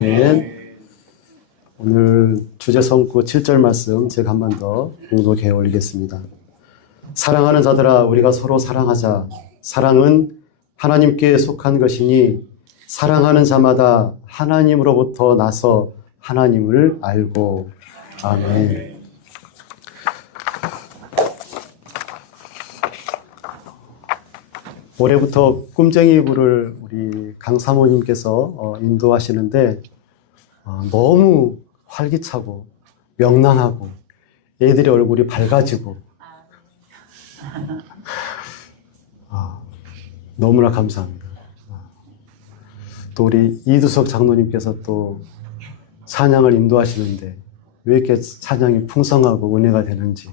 네. 오늘 주제 성구 7절 말씀 제가 한 번 더 공독해 올리겠습니다. 사랑하는 자들아 우리가 서로 사랑하자. 사랑은 하나님께 속한 것이니 사랑하는 자마다 하나님으로부터 나서 하나님을 알고. 아멘. 올해부터 꿈쟁이 부를 우리 강사모님께서 인도하시는데 너무 활기차고 명랑하고 애들의 얼굴이 밝아지고 너무나 감사합니다. 또 우리 이두석 장로님께서 또 찬양을 인도하시는데 왜 이렇게 찬양이 풍성하고 은혜가 되는지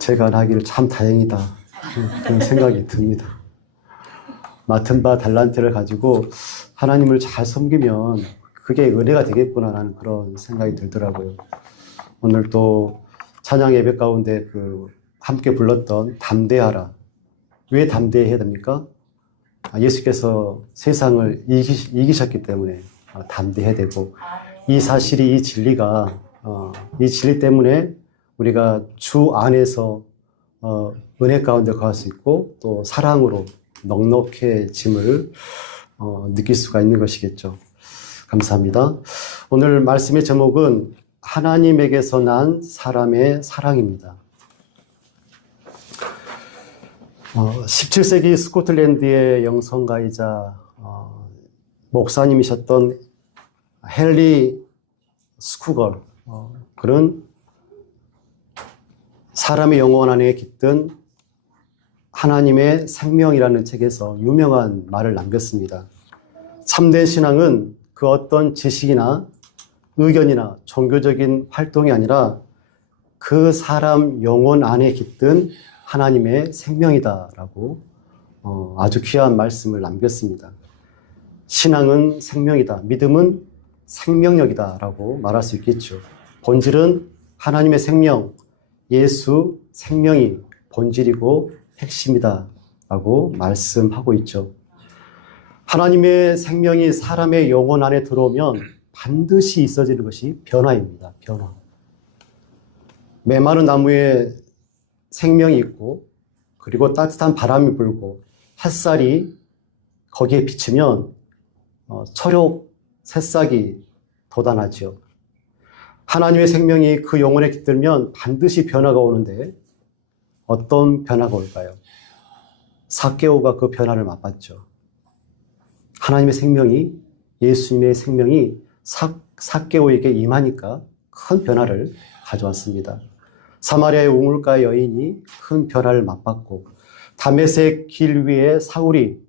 제가 나기를 참 다행이다 그런 생각이 듭니다. 맡은 바 달란트를 가지고 하나님을 잘 섬기면 그게 은혜가 되겠구나라는 그런 생각이 들더라고요. 오늘 또 찬양 예배 가운데 함께 불렀던 담대하라. 왜 담대해야 됩니까? 예수께서 세상을 이기셨기 때문에 담대해야 되고, 이 사실이, 이 진리가, 이 진리 때문에 우리가 주 안에서 은혜 가운데 갈 수 있고 또 사랑으로 넉넉해짐을 느낄 수가 있는 것이겠죠. 감사합니다. 오늘 말씀의 제목은 하나님에게서 난 사람의 사랑입니다. 17세기 스코틀랜드의 영성가이자 목사님이셨던 헨리 스쿠걸, 그런 사람의 영혼 안에 깃든 하나님의 생명이라는 책에서 유명한 말을 남겼습니다. 참된 신앙은 그 어떤 지식이나 의견이나 종교적인 활동이 아니라 그 사람 영혼 안에 깃든 하나님의 생명이다라고 아주 귀한 말씀을 남겼습니다. 신앙은 생명이다. 믿음은 생명력이다라고 말할 수 있겠죠. 본질은 하나님의 생명, 예수 생명이 본질이고 핵심이다라고 말씀하고 있죠. 하나님의 생명이 사람의 영혼 안에 들어오면 반드시 있어지는 것이 변화입니다. 변화. 메마른 나무에 생명이 있고 그리고 따뜻한 바람이 불고 햇살이 거기에 비치면 초록 새싹이 돋아나죠. 하나님의 생명이 그 영혼에 깃들면 반드시 변화가 오는데 어떤 변화가 올까요? 삭개오가 그 변화를 맛봤죠. 하나님의 생명이, 예수님의 생명이 삭개오에게 임하니까 큰 변화를 가져왔습니다. 사마리아의 우물가 여인이 큰 변화를 맛봤고 다메섹 길 위에 사울이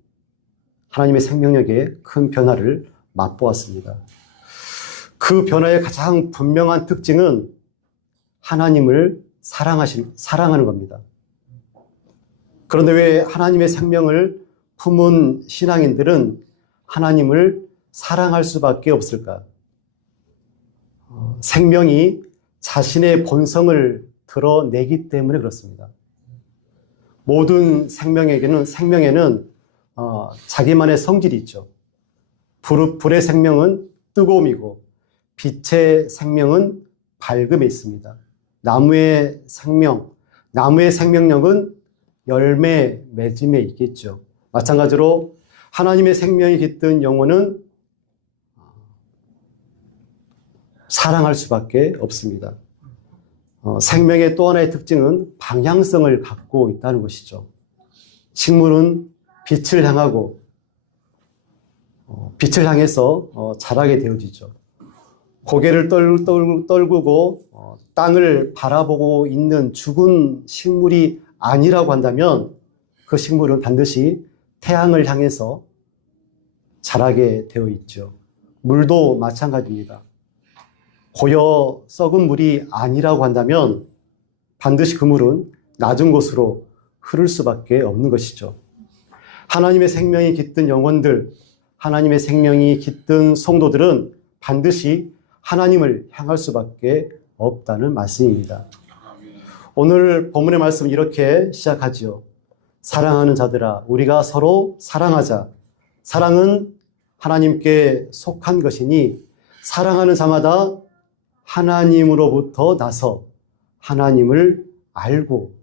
하나님의 생명력에 큰 변화를 맛보았습니다. 그 변화의 가장 분명한 특징은 하나님을 사랑하는 겁니다. 그런데 왜 하나님의 생명을 품은 신앙인들은 하나님을 사랑할 수밖에 없을까? 생명이 자신의 본성을 드러내기 때문에 그렇습니다. 모든 생명에는 자기만의 성질이 있죠. 불의 생명은 뜨거움이고 빛의 생명은 밝음에 있습니다. 나무의 생명력은 열매 맺음에 있겠죠. 마찬가지로 하나님의 생명이 깃든 영혼은 사랑할 수밖에 없습니다. 생명의 또 하나의 특징은 방향성을 갖고 있다는 것이죠. 식물은 빛을 향해서 자라게 되어지죠. 고개를 떨구고 땅을 바라보고 있는 죽은 식물이 아니라고 한다면 그 식물은 반드시 태양을 향해서 자라게 되어 있죠. 물도 마찬가지입니다. 고여 썩은 물이 아니라고 한다면 반드시 그 물은 낮은 곳으로 흐를 수밖에 없는 것이죠. 하나님의 생명이 깃든 영혼들, 하나님의 생명이 깃든 성도들은 반드시 하나님을 향할 수밖에 없다는 말씀입니다. 오늘 본문의 말씀은 이렇게 시작하지요. 사랑하는 자들아, 우리가 서로 사랑하자. 사랑은 하나님께 속한 것이니 사랑하는 자마다 하나님으로부터 나서 하나님을 알고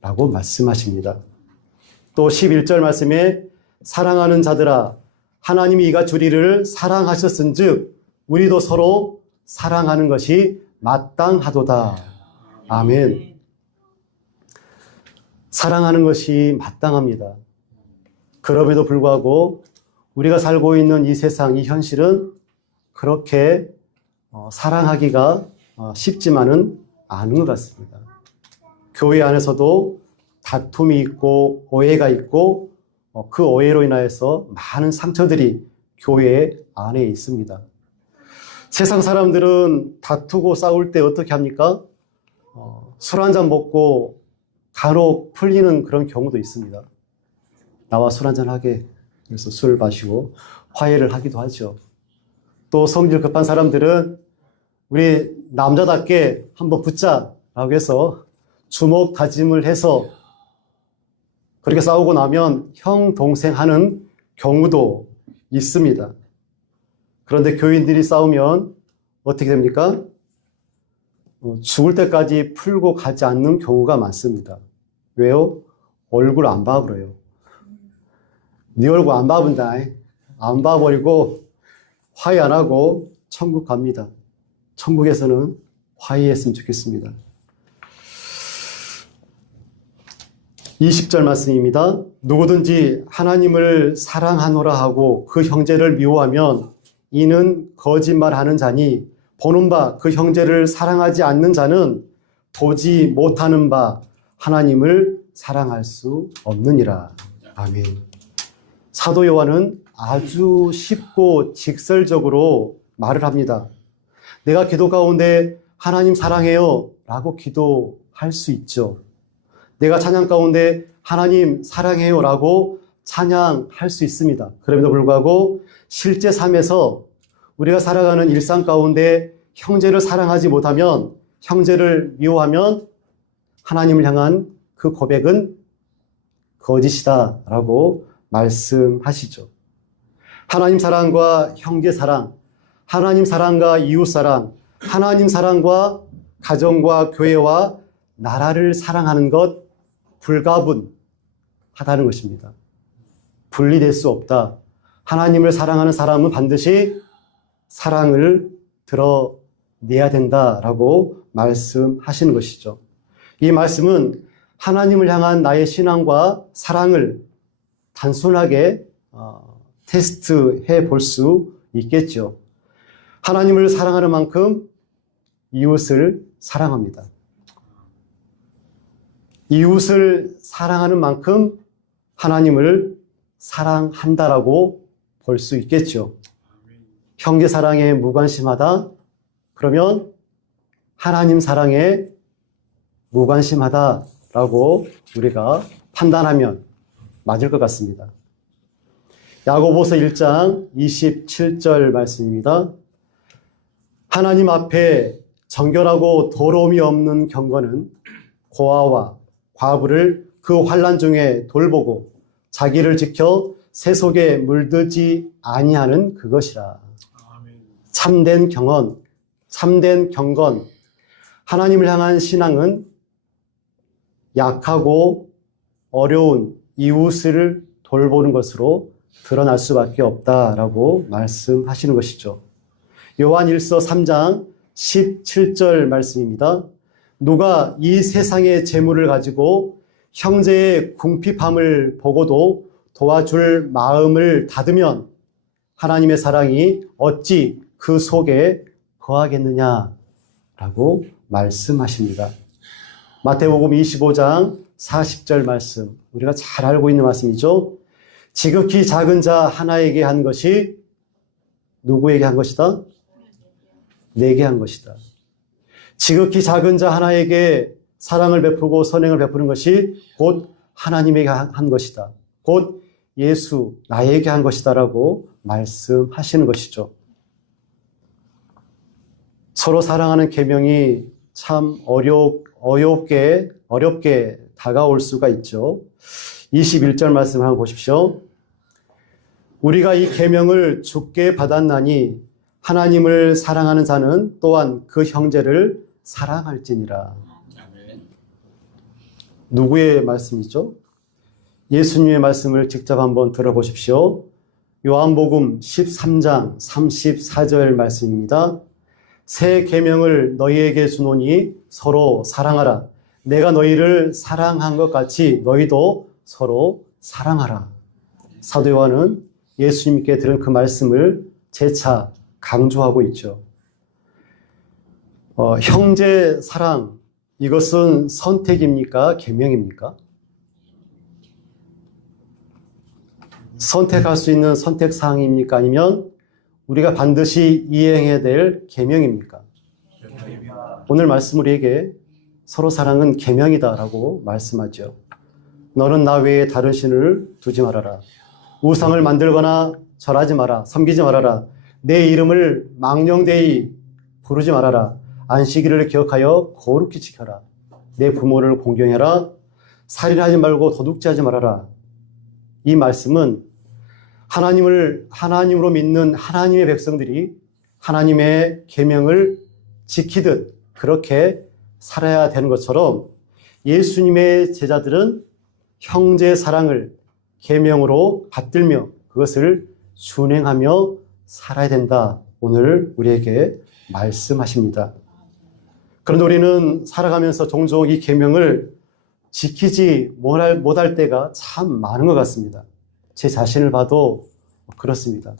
라고 말씀하십니다. 또 11절 말씀에 사랑하는 자들아 하나님이 이가 우리를 사랑하셨은즉 우리도 서로 사랑하는 것이 마땅하도다. 아멘. 사랑하는 것이 마땅합니다. 그럼에도 불구하고 우리가 살고 있는 이 세상, 이 현실은 그렇게 사랑하기가 쉽지만은 않은 것 같습니다. 교회 안에서도 다툼이 있고 오해가 있고 그 오해로 인하여서 많은 상처들이 교회 안에 있습니다. 세상 사람들은 다투고 싸울 때 어떻게 합니까? 술 한잔 먹고 간혹 풀리는 그런 경우도 있습니다. 나와 술 한잔 하게. 그래서 술 마시고 화해를 하기도 하죠. 또 성질 급한 사람들은 우리 남자답게 한번 붙자라고 해서 주먹 다짐을 해서 그렇게 싸우고 나면 형, 동생 하는 경우도 있습니다. 그런데 교인들이 싸우면 어떻게 됩니까? 죽을 때까지 풀고 가지 않는 경우가 많습니다. 왜요? 얼굴 안 봐버려요. 네 얼굴 안 봐본다. 안 봐버리고 화해 안 하고 천국 갑니다. 천국에서는 화해했으면 좋겠습니다. 20절 말씀입니다. 누구든지 하나님을 사랑하노라 하고 그 형제를 미워하면 이는 거짓말하는 자니 보는 바 그 형제를 사랑하지 않는 자는 보지 못하는 바 하나님을 사랑할 수 없느니라. 아멘. 사도 요한은 아주 쉽고 직설적으로 말을 합니다. 내가 기도 가운데 하나님 사랑해요 라고 기도할 수 있죠. 내가 찬양 가운데 하나님 사랑해요 라고 찬양할 수 있습니다. 그럼에도 불구하고 실제 삶에서 우리가 살아가는 일상 가운데 형제를 사랑하지 못하면, 형제를 미워하면 하나님을 향한 그 고백은 거짓이다 라고 말씀하시죠. 하나님 사랑과 형제 사랑, 하나님 사랑과 이웃 사랑, 하나님 사랑과 가정과 교회와 나라를 사랑하는 것 불가분하다는 것입니다. 분리될 수 없다. 하나님을 사랑하는 사람은 반드시 사랑을 드러내야 된다라고 말씀하시는 것이죠. 이 말씀은 하나님을 향한 나의 신앙과 사랑을 단순하게 테스트해 볼 수 있겠죠. 하나님을 사랑하는 만큼 이웃을 사랑합니다. 이웃을 사랑하는 만큼 하나님을 사랑한다라고 볼 수 있겠죠. 형제 사랑에 무관심하다? 그러면 하나님 사랑에 무관심하다라고 우리가 판단하면 맞을 것 같습니다. 야고보서 1장 27절 말씀입니다. 하나님 앞에 정결하고 더러움이 없는 경건은 고아와 과부를 그 환난 중에 돌보고 자기를 지켜 새 속에 물들지 아니하는 그것이라. 참된 경건, 하나님을 향한 신앙은 약하고 어려운 이웃을 돌보는 것으로 드러날 수밖에 없다라고 말씀하시는 것이죠. 요한 1서 3장 17절 말씀입니다. 누가 이 세상의 재물을 가지고 형제의 궁핍함을 보고도 도와줄 마음을 닫으면 하나님의 사랑이 어찌 그 속에 거하겠느냐라고 말씀하십니다. 마태복음 25장 40절 말씀, 우리가 잘 알고 있는 말씀이죠. 지극히 작은 자 하나에게 한 것이 누구에게 한 것이다? 내게 한 것이다. 지극히 작은 자 하나에게 사랑을 베푸고 선행을 베푸는 것이 곧 하나님에게 한 것이다. 곧 예수, 나에게 한 것이다 라고 말씀하시는 것이죠. 서로 사랑하는 계명이 참 어렵게 다가올 수가 있죠. 21절 말씀을 한번 보십시오. 우리가 이 계명을 주께 받았나니 하나님을 사랑하는 자는 또한 그 형제를 사랑할지니라. 누구의 말씀이죠? 예수님의 말씀을 직접 한번 들어보십시오. 요한복음 13장 34절 말씀입니다. 새 계명을 너희에게 주노니 서로 사랑하라. 내가 너희를 사랑한 것 같이 너희도 서로 사랑하라. 사도 요한은 예수님께 들은 그 말씀을 재차 강조하고 있죠. 형제 사랑, 이것은 선택입니까? 계명입니까? 선택할 수 있는 선택사항입니까? 아니면 우리가 반드시 이행해야 될 계명입니까? 오늘 말씀 우리에게 서로 사랑은 계명이다라고 말씀하죠. 너는 나 외에 다른 신을 두지 말아라. 우상을 만들거나 절하지 마라. 섬기지 말아라. 내 이름을 망령되이 부르지 말아라. 안식일을 기억하여 거룩히 지켜라. 내 부모를 공경해라. 살인하지 말고 도둑질하지 말아라. 이 말씀은 하나님으로 믿는 하나님의 백성들이 하나님의 계명을 지키듯 그렇게 살아야 되는 것처럼 예수님의 제자들은 형제 사랑을 계명으로 받들며 그것을 준행하며 살아야 된다. 오늘 우리에게 말씀하십니다. 그런데 우리는 살아가면서 종종 이 계명을 지키지 못할 때가 참 많은 것 같습니다. 제 자신을 봐도 그렇습니다.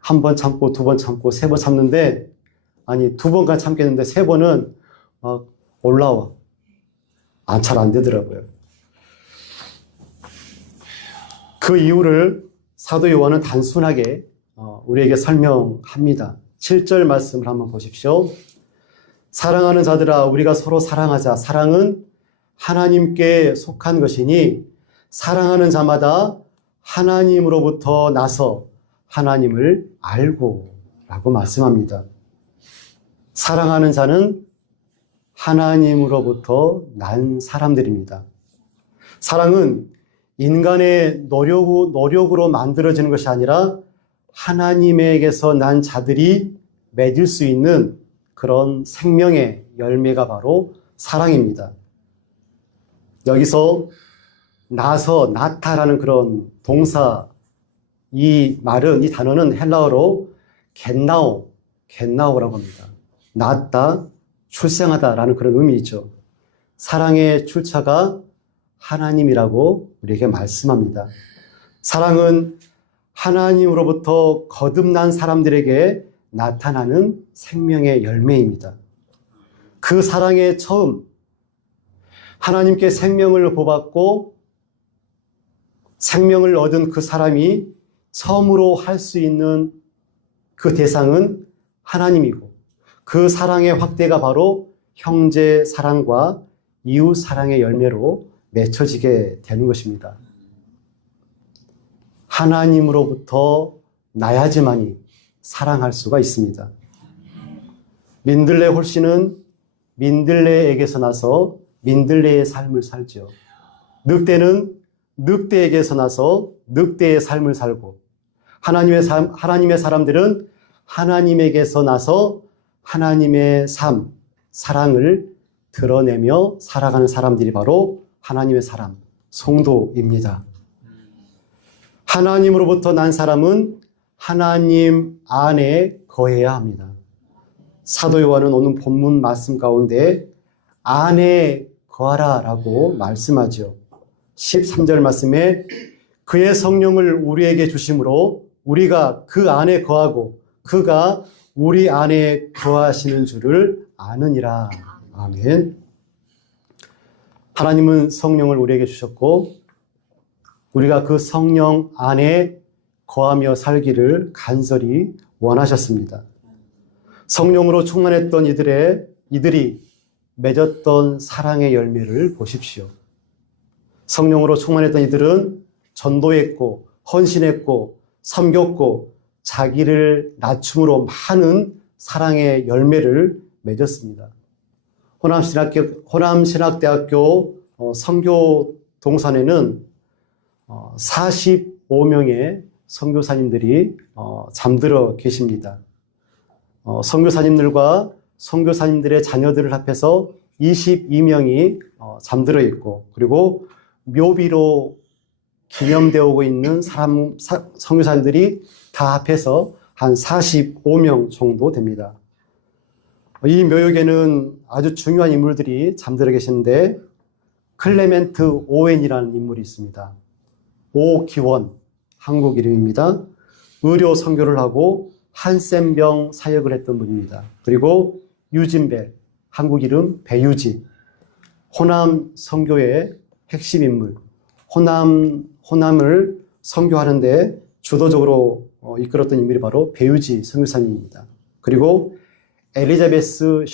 한 번 참고 두 번 참고 세 번 참는데 아니 두 번간 참겠는데 세 번은 막 올라와. 잘 안 되더라고요. 그 이유를 사도 요한은 단순하게 우리에게 설명합니다. 7절 말씀을 한번 보십시오. 사랑하는 자들아 우리가 서로 사랑하자. 사랑은 하나님께 속한 것이니 사랑하는 자마다 하나님으로부터 나서 하나님을 알고 라고 말씀합니다. 사랑하는 자는 하나님으로부터 난 사람들입니다. 사랑은 인간의 노력으로 만들어지는 것이 아니라 하나님에게서 난 자들이 맺을 수 있는 그런 생명의 열매가 바로 사랑입니다. 여기서 나타라는 그런 동사, 이 단어는 헬라어로 겟나오라고 합니다. 낳다, 출생하다라는 그런 의미이죠. 사랑의 출처가 하나님이라고 우리에게 말씀합니다. 사랑은 하나님으로부터 거듭난 사람들에게 나타나는 생명의 열매입니다. 그 사랑의 처음, 하나님께 생명을 보았고 생명을 얻은 그 사람이 처음으로 할 수 있는 그 대상은 하나님이고 그 사랑의 확대가 바로 형제 사랑과 이웃 사랑의 열매로 맺혀지게 되는 것입니다. 하나님으로부터 나야지만이 사랑할 수가 있습니다. 민들레 홀씨는 민들레에게서 나서 민들레의 삶을 살죠. 늑대는 늑대에게서 나서 늑대의 삶을 살고 하나님의 사람들은 하나님에게서 나서 하나님의 삶, 사랑을 드러내며 살아가는 사람들이 바로 하나님의 사람, 성도입니다. 하나님으로부터 난 사람은 하나님 안에 거해야 합니다. 사도 요한은 오늘 본문 말씀 가운데 안에 거하라 라고 말씀하죠. 13절 말씀에 그의 성령을 우리에게 주심으로 우리가 그 안에 거하고 그가 우리 안에 거하시는 줄을 아느니라. 아멘. 하나님은 성령을 우리에게 주셨고 우리가 그 성령 안에 거하며 살기를 간절히 원하셨습니다. 성령으로 충만했던 이들이 맺었던 사랑의 열매를 보십시오. 성령으로 충만했던 이들은 전도했고 헌신했고 섬겼고 자기를 낮춤으로 많은 사랑의 열매를 맺었습니다. 호남신학대학교 선교 동산에는 45명의 선교사님들이 잠들어 계십니다. 선교사님들과 선교사님들의 자녀들을 합해서 22명이 잠들어 있고, 그리고 묘비로 기념되어 오고 있는 선교사님들이 다 합해서 한 45명 정도 됩니다. 이 묘역에는 아주 중요한 인물들이 잠들어 계시는데, 클레멘트 오웬이라는 인물이 있습니다. 오기원, 한국 이름입니다. 의료 선교를 하고 한센병 사역을 했던 분입니다. 그리고 유진배, 한국 이름 배유지, 호남 선교의 핵심 인물, 호남을 선교하는데 주도적으로 이끌었던 인물이 바로 배유지 선교사님입니다. 그리고 엘리자베스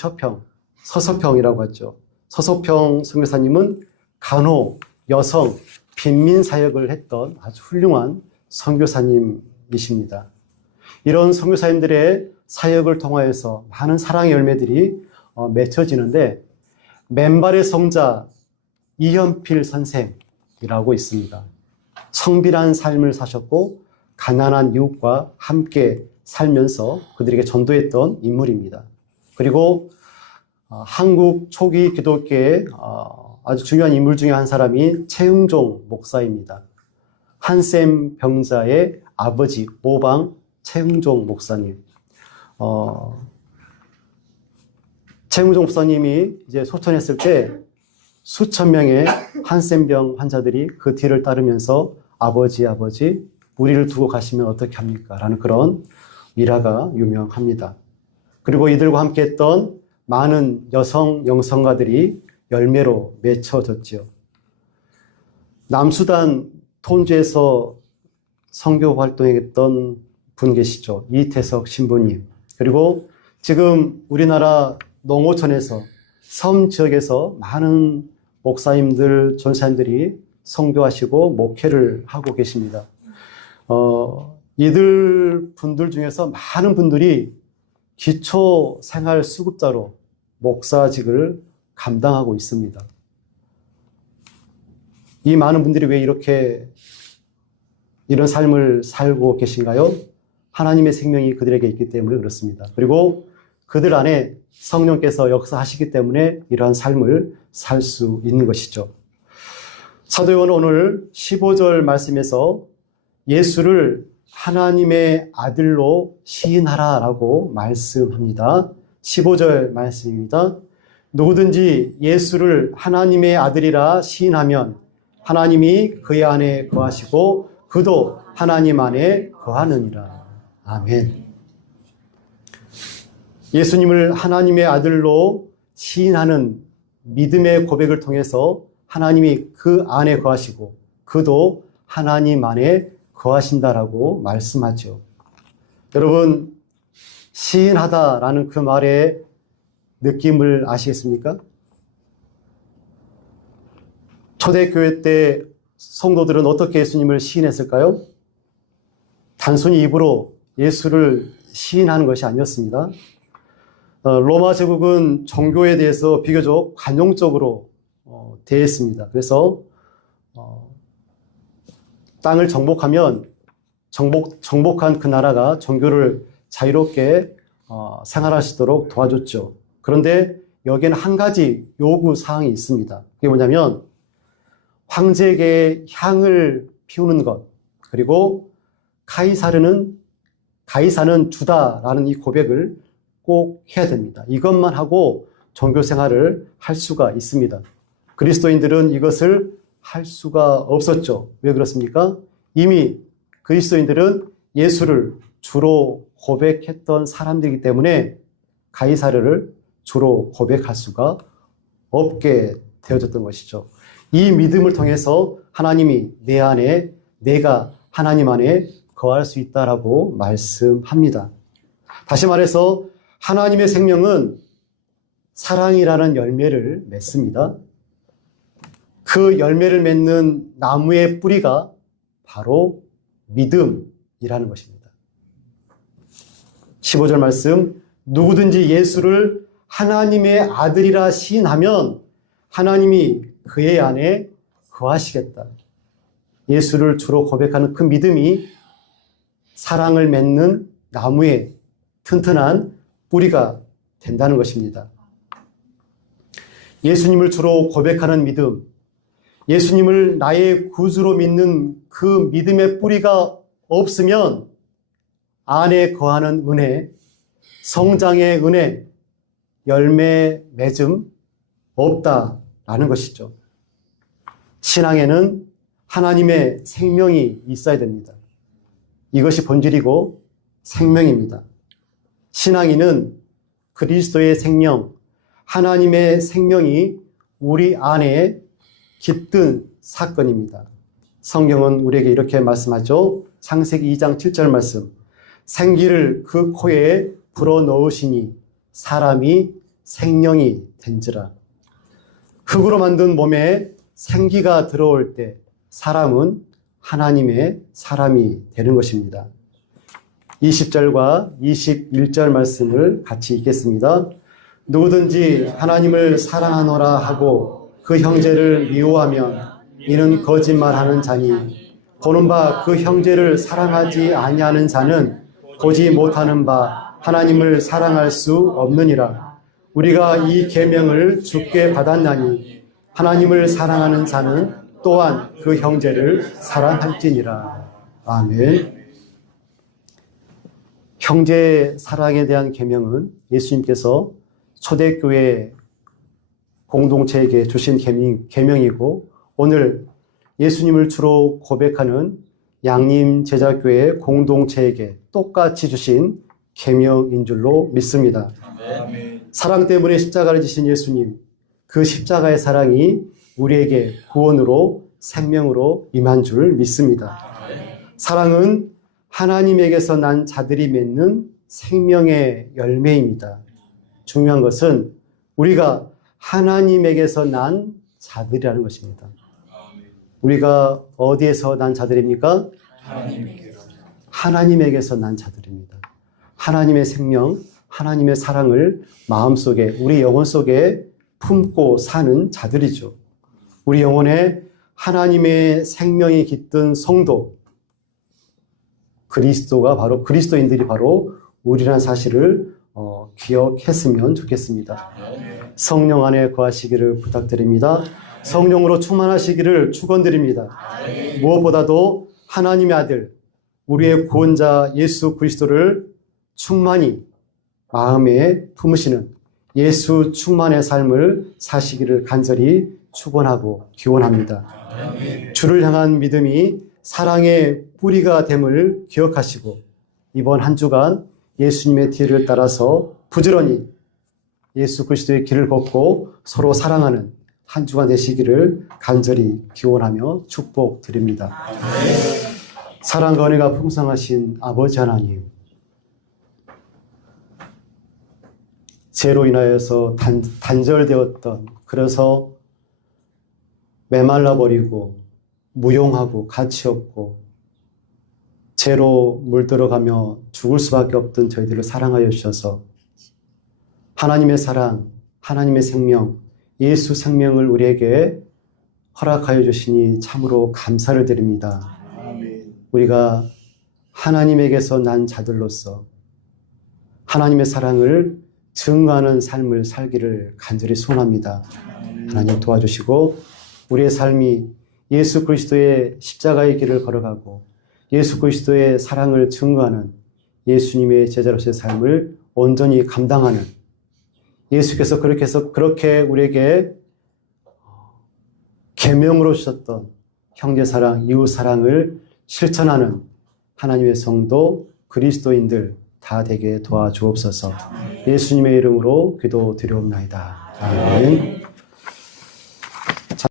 서서평이라고 하죠. 서서평 선교사님은 간호, 여성, 빈민 사역을 했던 아주 훌륭한 선교사님이십니다. 이런 선교사님들의 사역을 통하여서 많은 사랑의 열매들이 맺혀지는데, 맨발의 성자 이현필 선생이라고 있습니다. 성실한 삶을 사셨고 가난한 이웃과 함께 살면서 그들에게 전도했던 인물입니다. 그리고 한국 초기 기독교의 아주 중요한 인물 중에 한 사람이 최흥종 목사입니다. 한센 병자의 아버지 오방 최흥종 목사님. 최흥종 목사님이 이제 소천했을 때 수천 명의 한센병 환자들이 그 뒤를 따르면서 아버지 우리를 두고 가시면 어떻게 합니까? 라는 그런 일화가 유명합니다. 그리고 이들과 함께 했던 많은 여성 영성가들이 열매로 맺혀졌죠. 남수단 톤주에서 선교 활동했던 분 계시죠. 이태석 신부님. 그리고 지금 우리나라 농어촌에서 섬 지역에서 많은 목사님들, 전사님들이 선교하시고 목회를 하고 계십니다. 이들 분들 중에서 많은 분들이 기초생활수급자로 목사직을 감당하고 있습니다. 이 많은 분들이 왜 이런 삶을 살고 계신가요? 하나님의 생명이 그들에게 있기 때문에 그렇습니다. 그리고 그들 안에 성령께서 역사하시기 때문에 이러한 삶을 살 수 있는 것이죠. 사도 요한은 오늘 15절 말씀에서 예수를 하나님의 아들로 시인하라라고 말씀합니다. 15절 말씀입니다. 누구든지 예수를 하나님의 아들이라 시인하면 하나님이 그의 안에 거하시고 그도 하나님 안에 거하느니라. 아멘. 예수님을 하나님의 아들로 시인하는 믿음의 고백을 통해서 하나님이 그 안에 거하시고 그도 하나님 안에 거하신다라고 말씀하죠. 여러분, 시인하다라는 그 말의 느낌을 아시겠습니까? 초대교회 때 성도들은 어떻게 예수님을 시인했을까요? 단순히 입으로 예수를 시인하는 것이 아니었습니다. 로마 제국은 종교에 대해서 비교적 관용적으로 대했습니다. 그래서 땅을 정복하면 정복한 그 나라가 종교를 자유롭게 생활할 수 있도록 도와줬죠. 그런데 여기에는 한 가지 요구 사항이 있습니다. 그게 뭐냐면 황제에게 향을 피우는 것, 그리고 가이사는 주다라는 이 고백을 꼭 해야 됩니다. 이것만 하고 종교 생활을 할 수가 있습니다. 그리스도인들은 이것을 할 수가 없었죠. 왜 그렇습니까? 이미 그리스도인들은 예수를 주로 고백했던 사람들이기 때문에 가이사르를 주로 고백할 수가 없게 되어졌던 것이죠. 이 믿음을 통해서 하나님이 내 안에, 내가 하나님 안에 거할 수 있다라고 말씀합니다. 다시 말해서 하나님의 생명은 사랑이라는 열매를 맺습니다. 그 열매를 맺는 나무의 뿌리가 바로 믿음이라는 것입니다. 15절 말씀, 누구든지 예수를 하나님의 아들이라 시인하면 하나님이 그의 안에 거하시겠다. 예수를 주로 고백하는 그 믿음이 사랑을 맺는 나무의 튼튼한 뿌리가 된다는 것입니다. 예수님을 주로 고백하는 믿음, 예수님을 나의 구주로 믿는 그 믿음의 뿌리가 없으면 안에 거하는 은혜, 성장의 은혜, 열매 맺음 없다라는 것이죠. 신앙에는 하나님의 생명이 있어야 됩니다. 이것이 본질이고 생명입니다. 신앙인은 그리스도의 생명, 하나님의 생명이 우리 안에 깃든 사건입니다. 성경은 우리에게 이렇게 말씀하죠. 창세기 2장 7절 말씀. 생기를 그 코에 불어넣으시니 사람이 생명이 된지라. 흙으로 만든 몸에 생기가 들어올 때 사람은 하나님의 사람이 되는 것입니다. 20절과 21절 말씀을 같이 읽겠습니다. 누구든지 하나님을 사랑하노라 하고 그 형제를 미워하면 이는 거짓말하는 자니 보는 바 그 형제를 사랑하지 아니하는 자는 보지 못하는 바 하나님을 사랑할 수 없느니라. 우리가 이 계명을 주께 받았나니 하나님을 사랑하는 자는 또한 그 형제를 사랑할지니라. 아멘. 형제 사랑에 대한 계명은 예수님께서 초대교회 공동체에게 주신 계명이고 오늘 예수님을 주로 고백하는 양림 제자교회 공동체에게 똑같이 주신 계명인 줄로 믿습니다. 아멘. 사랑 때문에 십자가를 지신 예수님, 그 십자가의 사랑이 우리에게 구원으로 생명으로 임한 줄 믿습니다. 사랑은 하나님에게서 난 자들이 맺는 생명의 열매입니다. 중요한 것은 우리가 하나님에게서 난 자들이라는 것입니다. 우리가 어디에서 난 자들입니까? 하나님에게서 난 자들입니다. 하나님의 생명, 하나님의 사랑을 마음속에, 우리 영혼 속에 품고 사는 자들이죠. 우리 영혼에 하나님의 생명이 깃든 성도, 그리스도인들이 바로 우리라는 사실을 기억했으면 좋겠습니다. 성령 안에 거하시기를 부탁드립니다. 성령으로 충만하시기를 축원드립니다. 무엇보다도 하나님의 아들, 우리의 구원자 예수 그리스도를 충만히 마음에 품으시는 예수 충만의 삶을 사시기를 간절히 축원하고 기원합니다. 주를 향한 믿음이 사랑의 뿌리가 됨을 기억하시고 이번 한 주간 예수님의 뒤를 따라서 부지런히 예수 그리스도의 길을 걷고 서로 사랑하는 한 주간 되시기를 간절히 기원하며 축복드립니다. 사랑과 은혜가 풍성하신 아버지 하나님, 죄로 인하여서 단절되었던, 그래서 메말라버리고 무용하고 가치 없고 죄로 물들어가며 죽을 수밖에 없던 저희들을 사랑하여 주셔서 하나님의 사랑, 하나님의 생명, 예수 생명을 우리에게 허락하여 주시니 참으로 감사를 드립니다. 우리가 하나님에게서 난 자들로서 하나님의 사랑을 증거하는 삶을 살기를 간절히 소원합니다. 하나님 도와주시고 우리의 삶이 예수 그리스도의 십자가의 길을 걸어가고 예수 그리스도의 사랑을 증거하는 예수님의 제자로서의 삶을 온전히 감당하는, 예수께서 그렇게 우리에게 계명으로 주셨던 형제사랑, 이웃사랑을 실천하는 하나님의 성도, 그리스도인들 다 되게 도와주옵소서. 예수님의 이름으로 기도드리옵나이다. 아멘.